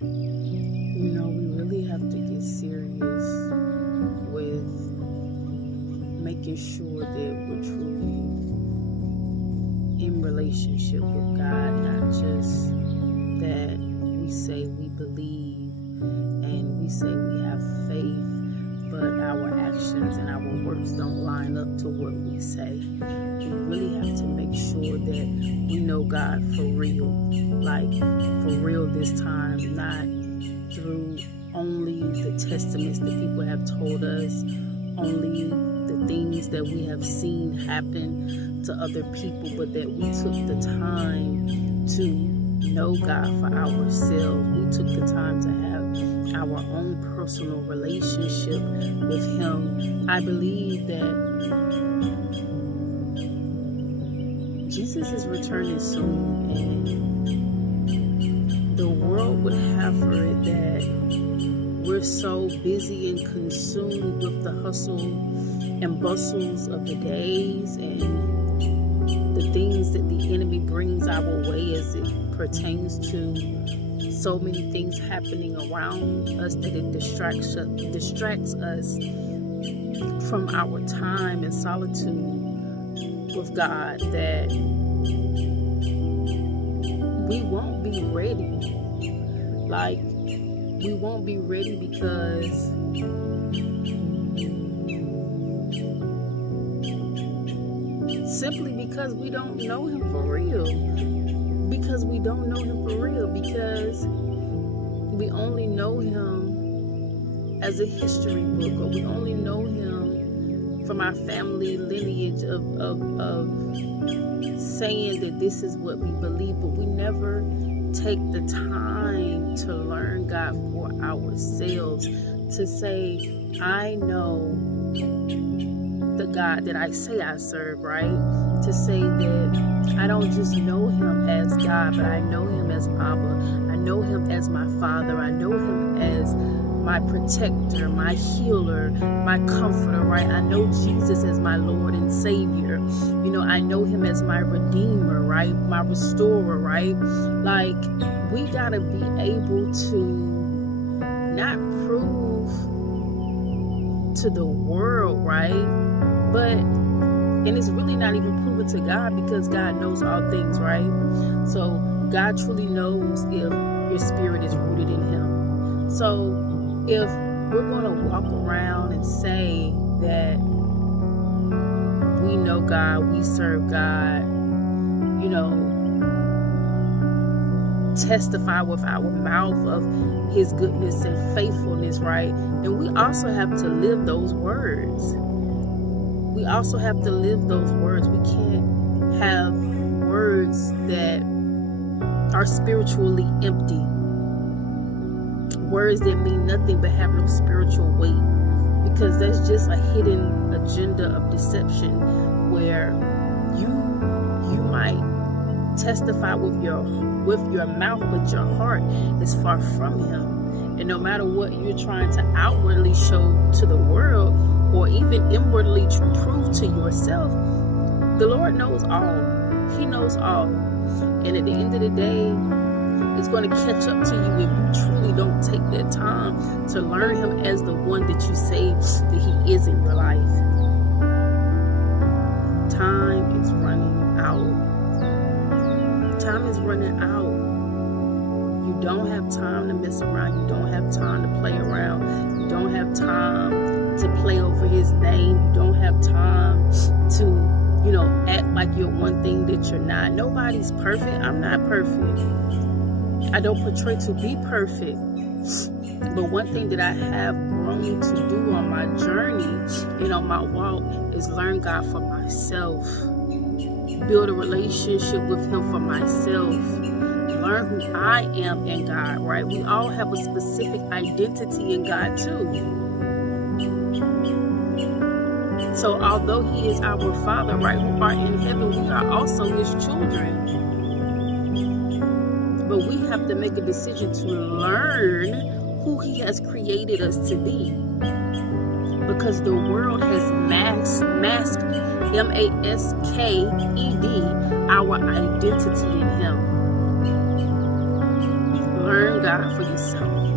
We really have to get serious with making sure that we're truly in relationship with God, not just that we say we believe and we say we have faith, but our actions and our works don't line up to what we say. We really have to make sure that we know God for real, like for real this time, not through only the testaments that people have told us, only the things that we have seen happen to other people, but that we took the time to know God for ourselves. We took the time to have our own personal relationship with Him. I believe that Jesus is returning soon, and the world would have for it that we're so busy and consumed with the hustle and bustles of the days and the things that the enemy brings our way as it pertains to so many things happening around us that it distracts us from our time and solitude with God, that we won't be ready. Like, we won't be ready because simply because we don't know Him for real. Because we don't know Him for real. Because we only know Him as a history book, or we only know Him from our family lineage of saying that this is what we believe, but we never take the time to learn God for ourselves, to say, I know the God that I say I serve, right? To say that I don't just know Him as God, but I know Him as Abba. I know Him as my Father. I know Him as my protector, my healer, my comforter, right? I know Jesus as my Lord and Savior. I know Him as my Redeemer, right? My Restorer, right? Like, we gotta be able to not prove to the world, right? And it's really not even proven to God, because God knows all things, right? So God truly knows if your spirit is rooted in Him. So if we're going to walk around and say that we know God, we serve God, testify with our mouth of His goodness and faithfulness, right? And we also have to live those words. We also have to live those words. We can't have words that are spiritually empty. Words that mean nothing but have no spiritual weight. Because that's just a hidden agenda of deception, where you might testify with your mouth, but your heart is far from Him. And no matter what you're trying to outwardly show to the world, or even inwardly prove to yourself, the Lord knows all. He knows all. And at the end of the day, it's going to catch up to you if you truly don't take that time to learn Him as the one that you say that He is in your life. Time is running out. Time is running out. You don't have time to mess around. You don't have time to play around. You don't have time to play over His name. You don't have time to, act like you're one thing that you're not. Nobody's perfect. I'm not perfect. I don't portray to be perfect. But one thing that I have grown to do on my journey and on my walk is learn God for myself. Build a relationship with Him for myself. Learn who I am in God, right? We all have a specific identity in God too. So although He is our Father, right, who art in heaven, we are also His children. But we have to make a decision to learn who He has created us to be. Because the world has masked, M-A-S-K-E-D, our identity in Him. Learn God for yourself.